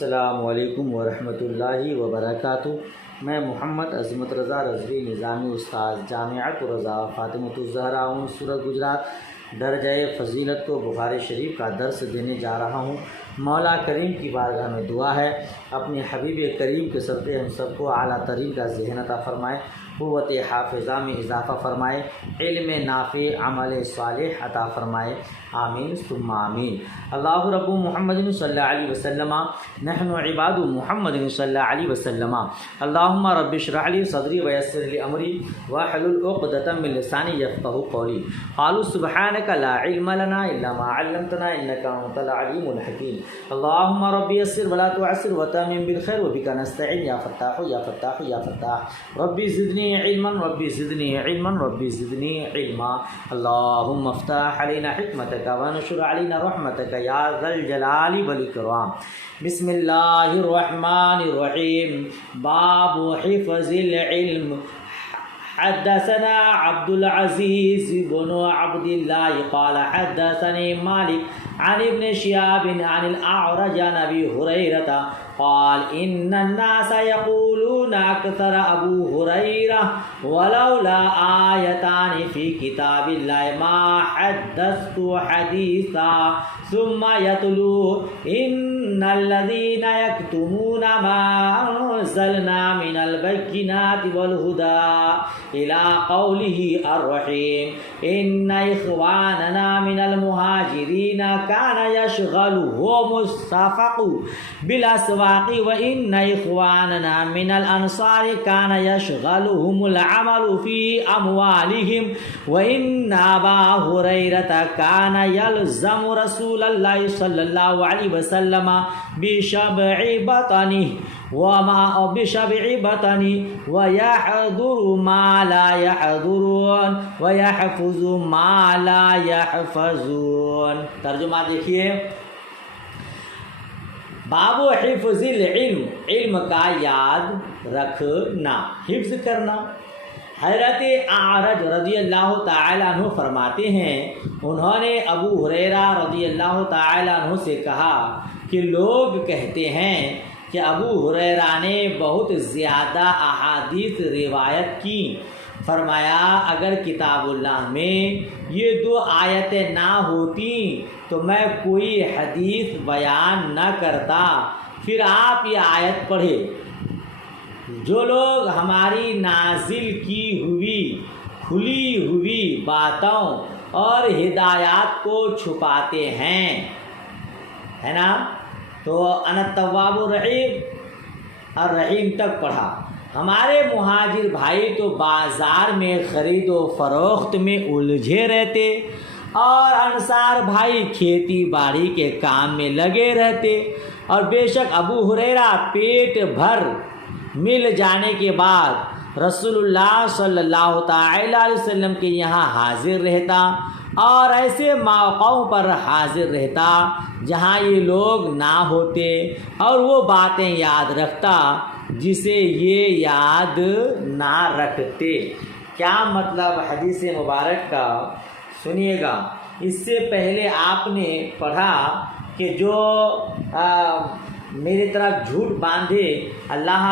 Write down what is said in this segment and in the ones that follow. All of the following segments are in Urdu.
السلام علیکم ورحمۃ اللہ وبرکاتہ۔ میں محمد عظمت رضا رضوی نظامی استاد جامعۃ رضا فاطمۃ الزہرا ہوں۔ سورت گجرات درجہ فضیلت کو بخاری شریف کا درس دینے جا رہا ہوں۔ مولا کریم کی بارگاہ میں دعا ہے اپنے حبیب کریم کے صدقے ہم سب کو اعلیٰ ترین کا ذہن عطا فرمائے، قوت حافظہ میں اضافہ فرمائے، علم نافع عمل صالح عطا فرمائے، آمین ثم آمین۔ اللہ رب محمد صلی اللہ علیہ وسلم، نحن عباد محمد صلی اللہ علیہ وسلم۔ اللہم رب اشرح لی صدری ویسر لی امری واحلل عقدۃ من لسانی یفقہوا قولی۔ قالوا سبحانک لا علم لنا الا ما علمتنا انک انت العلیم الحکیم۔ اللہم رب یسر ولا تعسر وتمم بالخیر وبک نستعین یا فتاح یا فتاح یا فتاح۔ رب زدنی علما رب زدنی علما رب زدنی علما۔ اللہم افتح علینا حکمتک ونشر علینا رحمتک یا ذا الجلال والاکرام۔ بسم اللہ الرحمن الرحیم۔ باب حفظ العلم۔ حدثنا عبد العزيز بن عبد الله قال حدثني مالك عن ابن شهاب عن الأعرج عن أبي هريرة قال إن الناس يقولون أكثر أبو هريرة ولولا آيتان في كتاب الله ما حدثت حديثا ثم يتلو إن الذين يكتمون ما أنزلنا من البينات والهدى إلى قوله الرحيم إن إخواننا من المهاجرين كان يشغلهم السفق بالأسواق وإن إخواننا من الأنصار كان يشغلهم العمل في أموالهم وإن أبا هريرة كان يلزم رسول الله صلى الله عليه وسلم بشبع بطنه ويحضر ما لا يحضرون ويحفظ ما لا يحفظون۔ ترجمہ دیکھیے، باب حفظ العلم، علم کا یاد رکھنا، حفظ کرنا۔ حضرت اعرج رضی اللہ تعالیٰ عنہ فرماتے ہیں، انہوں نے ابو ہریرہ رضی اللہ تعالیٰ عنہ سے کہا کہ لوگ کہتے ہیں کہ ابو ہریرہ نے بہت زیادہ احادیث روایت کی۔ فرمایا اگر کتاب اللہ میں یہ دو آیتیں نہ ہوتی تو میں کوئی حدیث بیان نہ کرتا۔ پھر آپ یہ آیت پڑھے، جو لوگ ہماری نازل کی ہوئی کھلی ہوئی باتوں اور ہدایات کو چھپاتے ہیں، ہے نا، تو انا التواب الرحیم الرحیم تک پڑھا۔ ہمارے مہاجر بھائی تو بازار میں خرید و فروخت میں الجھے رہتے اور انصار بھائی کھیتی باڑی کے کام میں لگے رہتے، اور بے شک ابو ہریرہ پیٹ بھر مل جانے کے بعد رسول اللہ صلی اللہ تعالی علیہ وسلم کے یہاں حاضر رہتا، اور ایسے موقعوں پر حاضر رہتا جہاں یہ لوگ نہ ہوتے، اور وہ باتیں یاد رکھتا جسے یہ یاد نہ رکھتے۔ کیا مطلب حدیث مبارک کا؟ سنیے گا۔ اس سے پہلے آپ نے پڑھا کہ جو میری طرف جھوٹ باندھے اللہ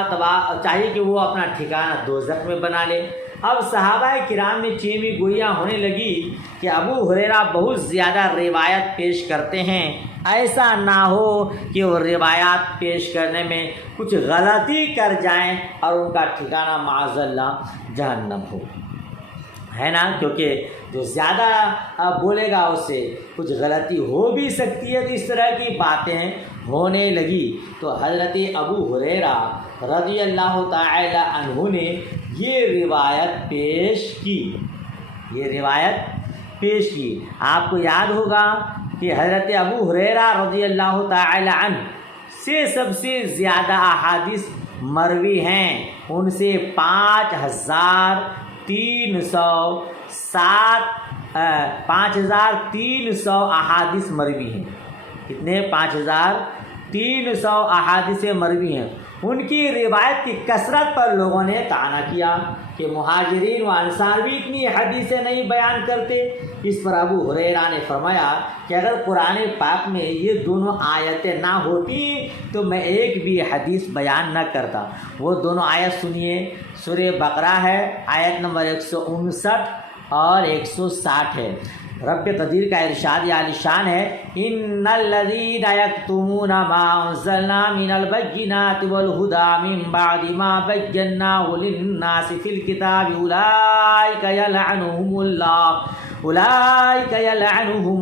چاہیے کہ وہ اپنا ٹھکانہ دوزخ میں بنا لے۔ اب صحابہ کرام میں چیمی گوئیاں ہونے لگی کہ ابو ہریرہ بہت زیادہ روایت پیش کرتے ہیں، ایسا نہ ہو کہ وہ روایات پیش کرنے میں کچھ غلطی کر جائیں اور ان کا ٹھکانہ معاذ اللہ جہنم ہو، ہے نا، کیونکہ جو زیادہ بولے گا اس سے کچھ غلطی ہو بھی سکتی ہے۔ تو اس طرح کی باتیں ہونے لگی تو حضرت ابو ہریرہ رضی اللہ تعالی عنہ نے یہ روایت پیش کی۔ آپ کو یاد ہوگا کہ حضرت ابو ہریرہ رضی اللہ تعالی عنہ سے سب سے زیادہ احادیث مروی ہیں، ان سے 5300 احادیث مروی ہیں۔ کتنے؟ 5300 احادیث مروی ہیں۔ ان کی روایت کی کثرت پر لوگوں نے طعنہ کیا کہ مہاجرین و انصار بھی اتنی حدیثیں نہیں بیان کرتے؟ اس پر ابو ہریرہ نے فرمایا کہ اگر قرآن پاک میں یہ دونوں آیتیں نہ ہوتی تو میں ایک بھی حدیث بیان نہ کرتا۔ وہ دونوں آیت سنیے، سورہ بقرہ ہے، آیت نمبر 159 اور 160 ہے۔ رب قدیر کا ارشاد عالی شان ہے، ان الذین یکتمون ما انزلنا من البینات والہدی من بعد ما بیناہ للناس فی الکتاب اولئک یلعنهم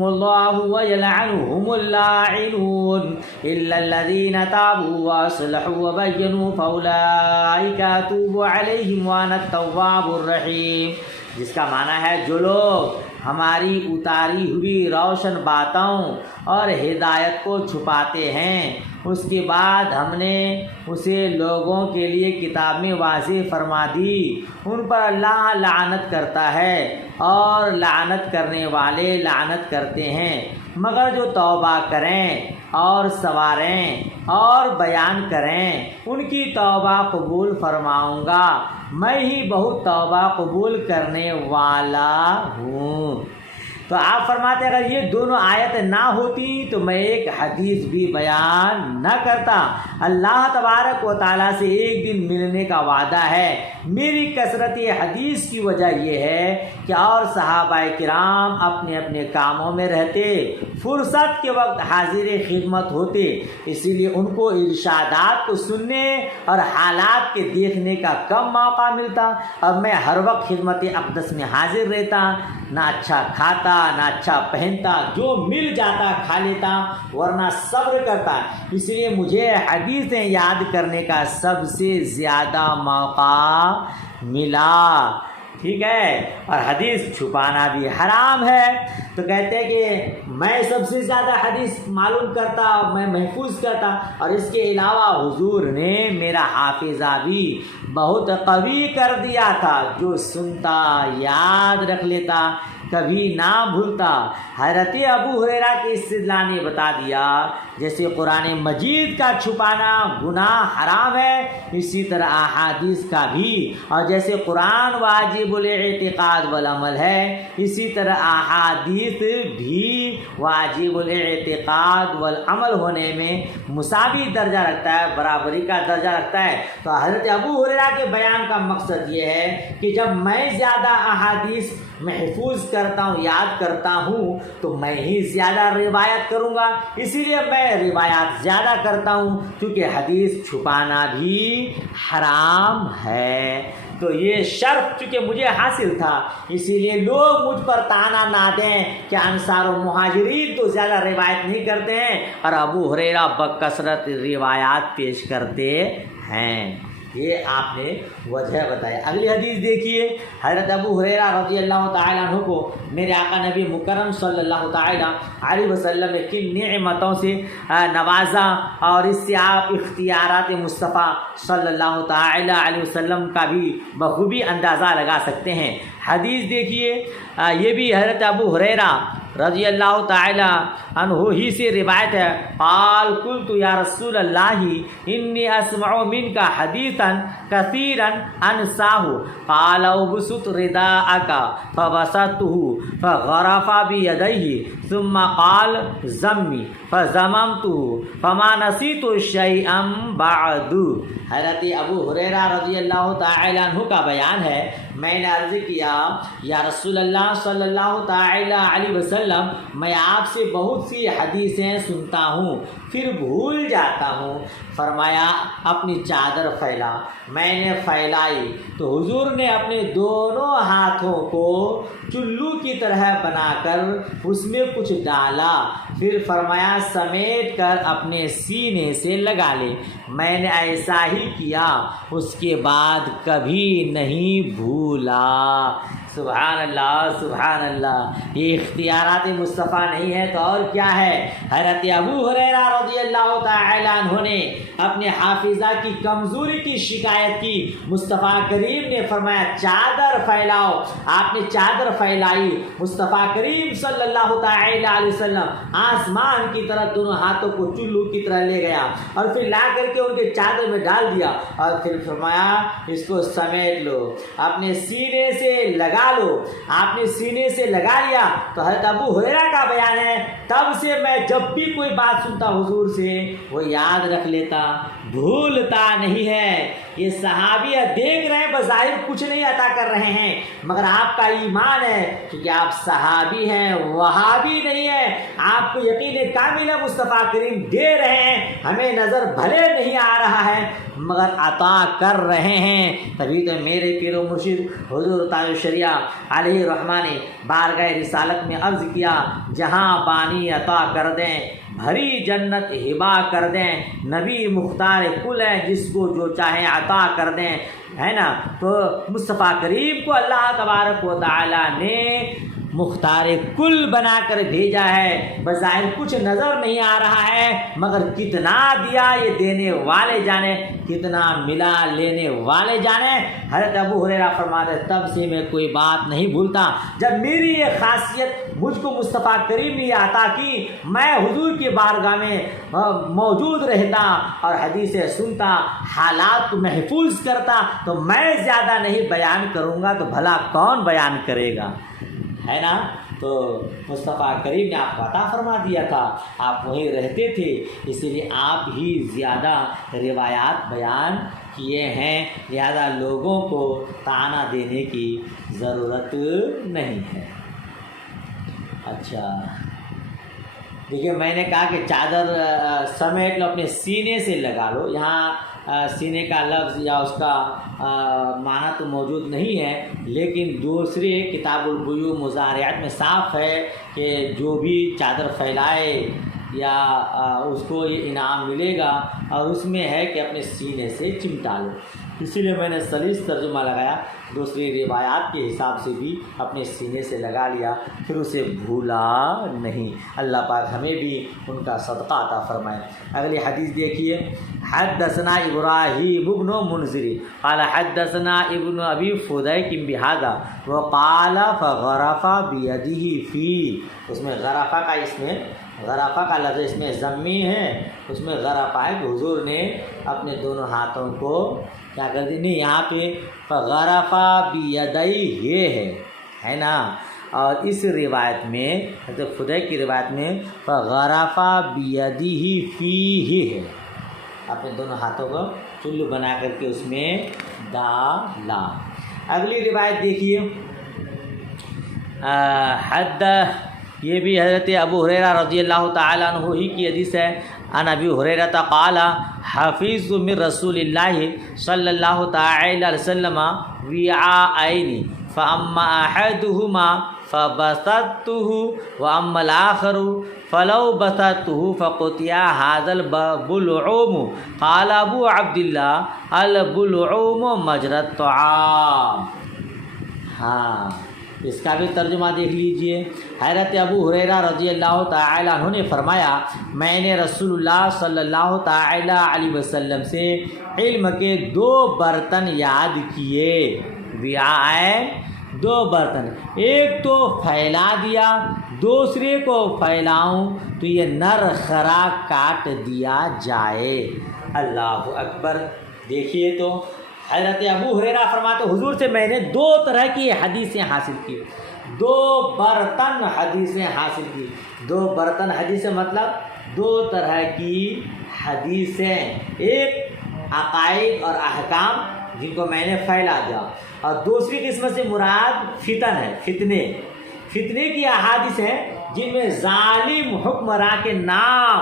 اللہ ویلعنهم اللاعنون الا الذین تابوا واصلحوا وبینوا فاولئک اتوب علیہم وانا التواب الرحیم، جس کا معنی ہے جو لوگ ہماری اتاری ہوئی روشن باتوں اور ہدایت کو چھپاتے ہیں، اس کے بعد ہم نے اسے لوگوں کے لیے کتاب میں واضح فرما دی، ان پر اللہ لعنت کرتا ہے اور لعنت کرنے والے لعنت کرتے ہیں، مگر جو توبہ کریں اور سنواریں اور بیان کریں ان کی توبہ قبول فرماؤں گا، میں ہی بہت توبہ قبول کرنے والا ہوں۔ تو آپ فرماتے ہیں اگر یہ دونوں آیتیں نہ ہوتی تو میں ایک حدیث بھی بیان نہ کرتا۔ اللہ تبارک و تعالیٰ سے ایک دن ملنے کا وعدہ ہے، میری کثرت حدیث کی وجہ یہ ہے کہ اور صحابہ کرام اپنے اپنے کاموں میں رہتے، فرصت کے وقت حاضر خدمت ہوتے، اسی لیے ان کو ارشادات کو سننے اور حالات کے دیکھنے کا کم موقع ملتا، اور میں ہر وقت خدمت اقدس میں حاضر رہتا، نہ اچھا کھاتا نہ اچھا پہنتا، جو مل جاتا کھا لیتا ورنہ صبر کرتا، اس لیے مجھے حدیثیں یاد کرنے کا سب سے زیادہ موقع ملا، ٹھیک ہے، اور حدیث چھپانا بھی حرام ہے۔ تو کہتے ہیں کہ میں سب سے زیادہ حدیث معلوم کرتا، میں محفوظ کرتا، اور اس کے علاوہ حضور نے میرا حافظہ بھی بہت قوی کر دیا تھا، جو سنتا یاد رکھ لیتا کبھی نہ بھولتا۔ حضرت ابو ہریرہ کے استدلال نے بتا دیا جیسے قرآن مجید کا چھپانا گناہ حرام ہے، اسی طرح احادیث کا بھی، اور جیسے قرآن واجب الاعتقاد والعمل ہے، اسی طرح احادیث بھی واجب الاعتقاد والعمل ہونے میں مساوی درجہ رکھتا ہے، برابری کا درجہ رکھتا ہے۔ تو حضرت ابو ہریرہ کے بیان کا مقصد یہ ہے کہ جب میں زیادہ احادیث محفوظ کرتا ہوں، یاد کرتا ہوں، تو میں ہی زیادہ روایت کروں گا، اسی لیے میں روایات زیادہ کرتا ہوں، کیونکہ حدیث چھپانا بھی حرام ہے۔ تو یہ شرف چونکہ مجھے حاصل تھا، اسی لیے لوگ مجھ پر طعنہ نہ دیں کہ انصار و مہاجرین تو زیادہ روایت نہیں کرتے ہیں اور ابو ہریرہ بکثرت روایات پیش کرتے ہیں۔ یہ آپ نے وجہ بتایا۔ اگلی حدیث دیکھیے، حضرت ابو ہریرہ رضی اللہ تعالیٰ عنہ کو میرے آقا نبی مکرم صلی اللہ تعالیٰ علیہ وسلم نے کن نعمتوں سے نوازا، اور اس سے آپ اختیارات مصطفیٰ صلی اللہ تعالیٰ علیہ وسلم کا بھی بخوبی اندازہ لگا سکتے ہیں۔ حدیث دیکھیے، یہ بھی حضرت ابو ہریرہ رضی اللہ تعالیٰ عنہ ہی سے روایت ہے، قال قلت یا رسول اللہ انی اسمع منک حدیثا کثیرا انساہ، قال ابسط رداءک فبسطته فغرف بیدیہ ثم قال زمی فزممته فما نسیت شیئا بعد۔ حضرت ابو ہریرہ رضی اللہ تعالیٰ عنہ کا بیان ہے، میں نے عرض کیا یا رسول اللہ صلی اللہ تعالیٰ علیہ وسلم، میں آپ سے بہت سی حدیثیں سنتا ہوں پھر بھول جاتا ہوں۔ فرمایا اپنی چادر پھیلا، میں نے پھیلائی تو حضور نے اپنے دونوں ہاتھوں کو چلو کی طرح بنا کر اس میں کچھ ڈالا، پھر فرمایا سمیٹ کر اپنے سینے سے لگا لے۔ میں نے ایسا ہی کیا، اس کے بعد کبھی نہیں بھولا۔ سبحان اللہ سبحان اللہ، یہ اختیارات مصطفیٰ نہیں ہے تو اور کیا ہے۔ حضرت ابو ہریرہ رضی اللہ تعالی عنہ نے اپنے حافظہ کی کمزوری کی شکایت کی، مصطفیٰ کریم نے فرمایا چادر پھیلاؤ، آپ نے چادر پھیلائی، مصطفیٰ کریم صلی اللہ تعالی علیہ وسلم آسمان کی طرف دونوں ہاتھوں کو چلو کی طرح لے گیا اور پھر لا کر کے ان کے چادر میں ڈال دیا اور پھر فرمایا اس کو سمیٹ لو، اپنے سینے سے لگا لو۔ آپ نے سینے سے لگا لیا تو حضرت ابو ہریرہ کا بیان ہے، تب سے میں جب بھی کوئی بات سنتا حضور سے وہ یاد رکھ لیتا، بھولتا نہیں ہے۔ یہ صحابیہ دیکھ رہے ہیں بظاہر کچھ نہیں عطا کر رہے ہیں، مگر آپ کا ایمان ہے کیونکہ آپ صحابی ہیں، وہابی نہیں ہے، آپ کو یقین کامل ہے مصطفیٰ کریم دے رہے ہیں، ہمیں نظر بھلے نہیں آ رہا ہے مگر عطا کر رہے ہیں۔ تبھی تو میرے پیر و مرشد حضور تاج الشریعہ علیہ الرحمٰن نے بارگاہ رسالت میں عرض کیا، جہاں بانی عطا کر دیں، بھری جنت ہبا کر دیں، نبی مختار کل ہے، جس کو جو چاہیں عطا کر دیں، ہے نا۔ تو مصطفیٰ کریم کو اللہ تبارک و تعالیٰ نے مختار کل بنا کر بھیجا ہے، بظاہر کچھ نظر نہیں آ رہا ہے مگر کتنا دیا یہ دینے والے جانے، کتنا ملا لینے والے جانے۔ حضرت ابو ہریرہ فرماتے ہیں تب سے میں کوئی بات نہیں بھولتا، جب میری یہ خاصیت مجھ کو مصطفیٰ کریم نے عطا کی، میں حضور کی بارگاہ میں موجود رہتا اور حدیثیں سنتا، حالات کو محفوظ کرتا، تو میں زیادہ نہیں بیان کروں گا تو بھلا کون بیان کرے گا، ہے نا۔ تو مصطفیٰ کریم نے آپ کو عطا فرما دیا تھا، آپ وہیں رہتے تھے، اسی لیے آپ ہی زیادہ روایات بیان کیے ہیں، لہذا لوگوں کو طعنہ دینے کی ضرورت نہیں ہے۔ اچھا دیکھیے، میں نے کہا کہ چادر سمیٹ لو، اپنے سینے سے لگا لو، یہاں سینے کا لفظ یا اس کا معنی تو موجود نہیں ہے، لیکن دوسرے کتاب البیوع مضارعات میں صاف ہے کہ جو بھی چادر پھیلائے یا اس کو یہ انعام ملے گا، اور اس میں ہے کہ اپنے سینے سے چمٹا لو۔ اسی لیے میں نے سلیس ترجمہ لگایا، دوسری روایات کے حساب سے بھی اپنے سینے سے لگا لیا، پھر اسے بھولا نہیں۔ اللہ پاک ہمیں بھی ان کا صدقہ عطا فرمائے۔ اگلی حدیث دیکھیے، حدثنا ابراہیم ابن منذر قال حدثنا ابن ابی فدیک بہذا وقال فغرف بیدہ فی، اس میں غرفہ کا غرفہ کا لفظ اس میں ضمی ہے، اس میں غرفہ ہے کہ حضور نے اپنے دونوں ہاتھوں کو کیا کر دی، نہیں یہاں پہ فغرفہ بیدیہ ہے نا، اور اس روایت میں حضرت فدیک کی روایت میں فغرفہ بیدہ فیہ ہے، اپنے دونوں ہاتھوں کو چلو بنا کر کے اس میں ڈالا۔ اگلی روایت دیکھیے، یہ بھی حضرت ابو ہریرہ رضی اللہ تعالی عنہ ہی کی حدیث ہے، عن ابی ہریرہ قال حفظت من رسول اللہ صلی اللہ تعالی علیہ وسلم وعاءین فاما احدہما فبسطته واما الاخر فلو بسطته فقطع هذا البلعوم قال ابو عبد الله البلعوم مجرى الطعام۔ ہاں اس کا بھی ترجمہ دیکھ لیجئے۔ حضرت ابو ہریرہ رضی اللہ تعالی عنہ نے فرمایا، میں نے رسول اللہ صلی اللہ تعالی علیہ وسلم سے علم کے 2 برتن یاد کیے، وعاء 2 برتن، ایک تو پھیلا دیا، دوسرے کو پھیلاؤں تو یہ نر خرا کاٹ دیا جائے۔ اللہ اکبر۔ دیکھیے تو حضرت ابو ہریرہ فرماتے حضور سے میں نے 2 طرح کی حدیثیں حاصل کی، 2 برتن حدیثیں حاصل کی۔ 2 برتن حدیثیں مطلب 2 طرح کی حدیثیں، ایک عقائد اور احکام جن کو میں نے پھیلا دیا، اور دوسری قسم سے مراد فتن ہے، فتنے کی احادیث ہیں جن میں ظالم حکمراں کے نام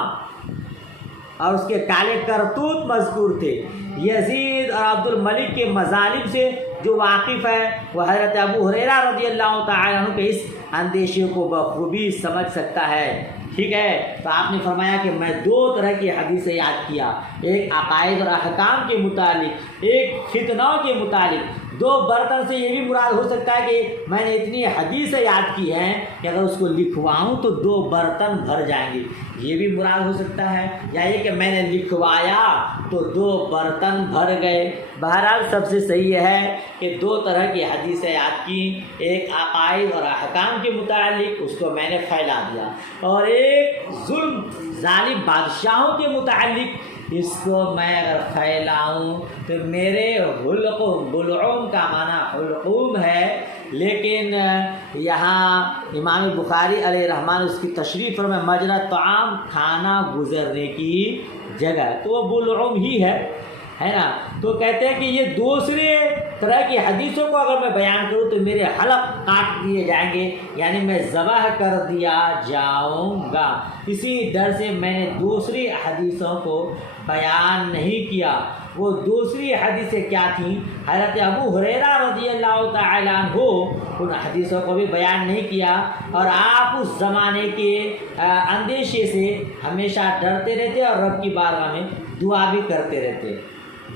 اور اس کے کالے کرتوت مذکور تھے۔ یزید اور عبد الملک کے مظالم سے جو واقف ہے وہ حضرت ابو ہریرہ رضی اللہ تعالی عنہ کے اس اندیشے کو بخوبی سمجھ سکتا ہے، ٹھیک ہے۔ تو آپ نے فرمایا کہ میں 2 طرح کی حدیثیں یاد کیا، ایک عقائد اور احکام کے متعلق، ایک فتنوں کے متعلق۔ دو برتن سے یہ بھی مراد ہو سکتا ہے کہ میں نے اتنی حدیثیں یاد کی ہیں کہ اگر اس کو لکھواؤں تو 2 برتن بھر جائیں گے، یہ بھی مراد ہو سکتا ہے، یا یہ کہ میں نے لکھوایا تو 2 برتن بھر گئے۔ بہرحال سب سے صحیح ہے کہ 2 طرح کی حدیثیں یاد کی، ایک عقائد اور احکام کے متعلق اس کو میں نے پھیلا دیا، اور ایک ظالم بادشاہوں کے متعلق اس کو میں اگر پھیلاؤں تو میرے حلقوم، بلعوم کا معنی حلقوم ہے، لیکن یہاں امام بخاری علیہ رحمان اس کی تشریح فرمائے مجرا طعام، کھانا گزرنے کی جگہ، تو وہ بلعوم ہی ہے نا۔ تو کہتے ہیں کہ یہ دوسرے طرح کی حدیثوں کو اگر میں بیان کروں تو میرے حلق کاٹ دیے جائیں گے، یعنی میں ذبح کر دیا جاؤں گا۔ اسی ڈر سے میں نے دوسری حدیثوں کو بیان نہیں کیا۔ وہ دوسری حدیثیں کیا تھیں؟ حضرت ابو ہریرہ رضی اللہ تعالیٰ عنہ ان حدیثوں کو بھی بیان نہیں کیا، اور آپ اس زمانے کے اندیشے سے ہمیشہ ڈرتے رہتے اور رب کی بارگاہ میں دعا بھی کرتے رہتے۔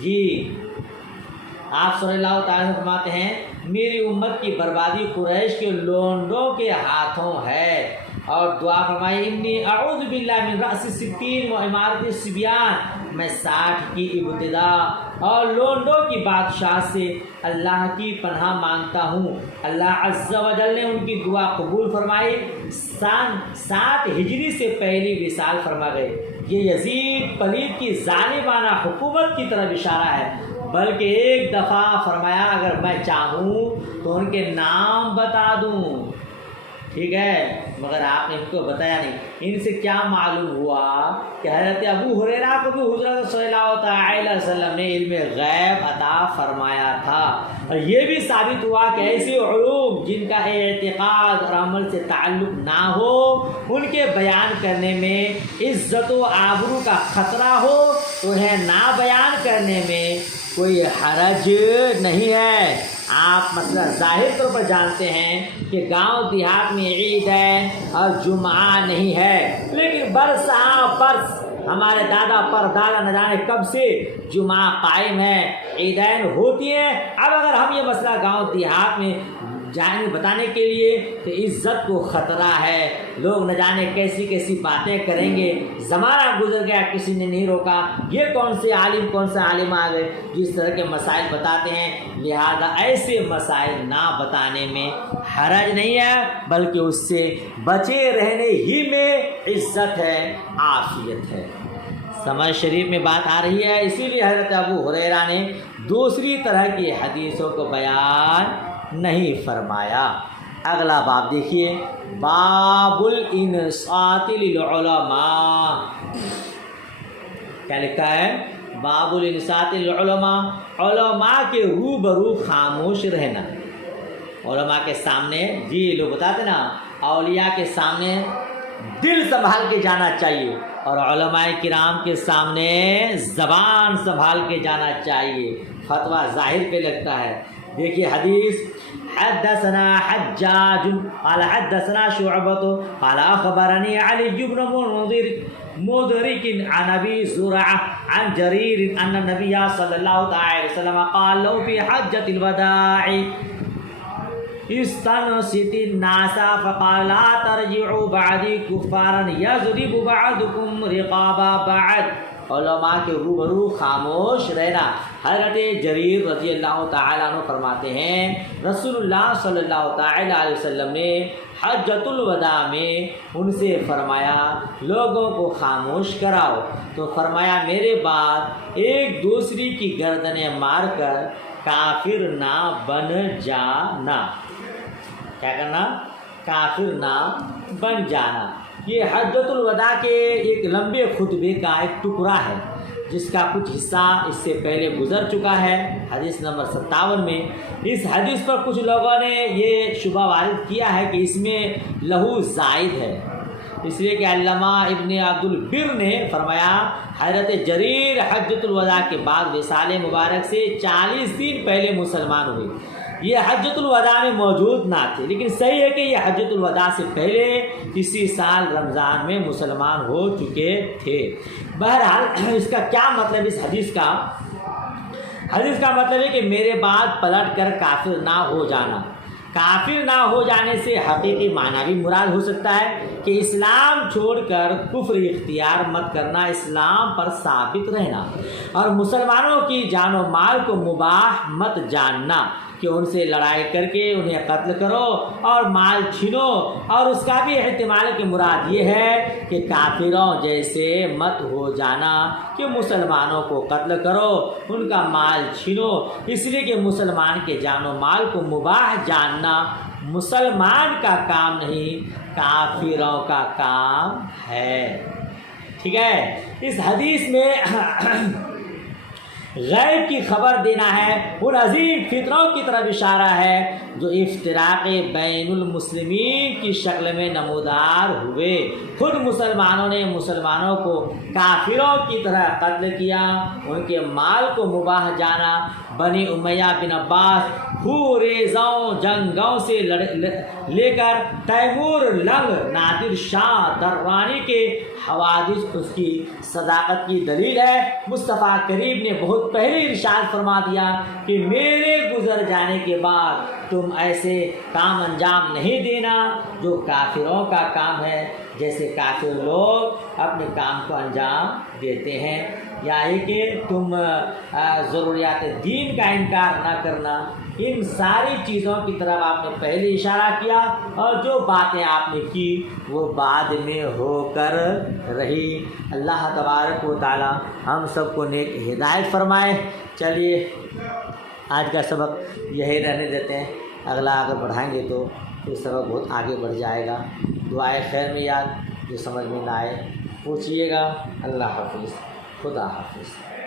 جی آپ صلی اللہ تعالیٰ فرماتے ہیں میری امت کی بربادی قریش کے لونڈوں کے ہاتھوں ہے، اور دعا فرمائی انی اعوذ باللہ من رأس 60 و امارت الصبیان، میں 60 کی ابتدا اور لونڈوں کی بادشاہ سے اللہ کی پناہ مانگتا ہوں۔ اللہ عز و جل نے ان کی دعا قبول فرمائی، 7 ہجری سے پہلی وصال فرما گئے۔ یہ یزید پلید کی ظالمانہ حکومت کی طرف اشارہ ہے، بلکہ ایک دفعہ فرمایا اگر میں چاہوں تو ان کے نام بتا دوں، ٹھیک ہے، مگر آپ نے ان کو بتایا نہیں۔ ان سے کیا معلوم ہوا کہ حضرت ابو ہریرہ کو بھی حضرت صلی اللہ تعالی وسلم نے علم غیب عطا فرمایا تھا، اور یہ بھی ثابت ہوا کہ ایسے علوم جن کا اعتقاد اور عمل سے تعلق نہ ہو ان کے بیان کرنے میں عزت و آبرو کا خطرہ ہو تو انہیں نہ بیان کرنے میں کوئی حرج نہیں ہے۔ آپ مسئلہ ظاہر طور پر جانتے ہیں کہ گاؤں دیہات میں عید ہے اور جمعہ نہیں ہے، لیکن برس ہمارے دادا پر دادا نہ جانے کب سے جمعہ قائم ہے، عیدین ہوتی ہیں۔ اب اگر ہم یہ مسئلہ گاؤں دیہات میں جائیں گے بتانے کے لیے تو عزت کو خطرہ ہے، لوگ نہ جانے کیسی کیسی باتیں کریں گے، زمانہ گزر گیا کسی نے نہیں روکا، یہ کون سے عالم آ گئے جس طرح کے مسائل بتاتے ہیں، لہذا ایسے مسائل نہ بتانے میں حرج نہیں ہے، بلکہ اس سے بچے رہنے ہی میں عزت ہے، عافیت ہے۔ سمجھ شریف میں بات آ رہی ہے، اسی لیے حضرت ابو ہریرہ نے دوسری طرح کی حدیثوں کو بیان نہیں فرمایا۔ اگلا باب دیکھیے، باب الانصات للعلماء، کیا لکھا ہے؟ باب الانصات للعلماء، علماء کے روبرو خاموش رہنا۔ علماء کے سامنے، جی لوگ بتاتے نا اولیاء کے سامنے دل سنبھال کے جانا چاہیے، اور علماء کرام کے سامنے زبان سنبھال کے جانا چاہیے، فتویٰ ظاہر پہ لگتا ہے۔ دیکھیے حدیث، حدثنا حجاج قال حدثنا شعبۃ قال اخبرني علي بن مدرك عن ابي زرعه عن جرير ان النبي صلى الله عليه وسلم قال له في حجة الوداع استنصت الناس فقال لا ترجعوا بعدي كفارا يضرب بعضكم رقاب بعض۔ علماء کے روبرو خاموش رہنا۔ حضرت جریر رضی اللہ تعالیٰ عنہ فرماتے ہیں رسول اللہ صلی اللہ تعالیٰ علیہ وسلم نے حجۃ الوداع میں ان سے فرمایا لوگوں کو خاموش کراؤ، تو فرمایا میرے بعد ایک دوسری کی گردنیں مار کر کافر نہ بن جانا۔ کیا کرنا؟ کافر نہ بن جانا۔ یہ حجۃ الوداع کے ایک لمبے خطبے کا ایک ٹکڑا ہے جس کا کچھ حصہ اس سے پہلے گزر چکا ہے حدیث نمبر 57 میں۔ اس حدیث پر کچھ لوگوں نے یہ شبہ وارد کیا ہے کہ اس میں لہو زائد ہے، اس لیے کہ علامہ ابن عبد البر نے فرمایا حضرت جریر حجۃ الوداع کے بعد وصال مبارک سے 40 دن پہلے مسلمان ہوئے، یہ حجۃ الوداع میں موجود نہ تھے، لیکن صحیح ہے کہ یہ حجۃ الوداع سے پہلے اسی سال رمضان میں مسلمان ہو چکے تھے۔ بہرحال اس کا کیا مطلب اس حدیث کا؟ حدیث کا مطلب ہے کہ میرے بعد پلٹ کر کافر نہ ہو جانا۔ کافر نہ ہو جانے سے حقیقی معنی بھی مراد ہو سکتا ہے کہ اسلام چھوڑ کر کفر اختیار مت کرنا، اسلام پر ثابت رہنا، اور مسلمانوں کی جان و مال کو مباح مت جاننا کہ ان سے لڑائی کر کے انہیں قتل کرو اور مال چھینو، اور اس کا بھی احتمال کہ مراد یہ ہے کہ کافروں جیسے مت ہو جانا کہ مسلمانوں کو قتل کرو، ان کا مال چھینو، اس لیے کہ مسلمان کے جان و مال کو مباح جاننا مسلمان کا کام نہیں، کافروں کا کام ہے۔ ٹھیک ہے، اس حدیث میں غیب کی خبر دینا ہے، ان عظیم فتنوں کی طرف اشارہ ہے جو افتراق بین المسلمین کی شکل میں نمودار ہوئے۔ خود مسلمانوں نے مسلمانوں کو کافروں کی طرح قتل کیا، ان کے مال کو مباح جانا۔ بنی امیہ بن عباس ریزوں جنگوں سے لے کر تیمور لنگ نادر شاہ درانی کے حوادث اس کی صداقت کی دلیل ہے۔ مصطفیٰ کریم نے بہت پہلے ارشاد فرما دیا کہ میرے گزر جانے کے بعد تم ایسے کام انجام نہیں دینا جو کافروں کا کام ہے، جیسے کافر لوگ اپنے کام کو انجام دیتے ہیں، یا یہ کہ تم ضروریات دین کا انکار نہ کرنا۔ ان ساری چیزوں کی طرف آپ نے پہلے اشارہ کیا، اور جو باتیں آپ نے کی وہ بعد میں ہو کر رہی۔ اللہ تبارک و تعالی ہم سب کو نیک ہدایت فرمائے۔ چلیے آج کا سبق یہی رہنے دیتے ہیں، اگلا اگر پڑھائیں گے تو یہ سبق بہت آگے بڑھ جائے گا۔ دعائے خیر میں یاد، جو سمجھ میں نہ آئے پوچھیے گا۔ اللہ حافظ، خدا حافظ۔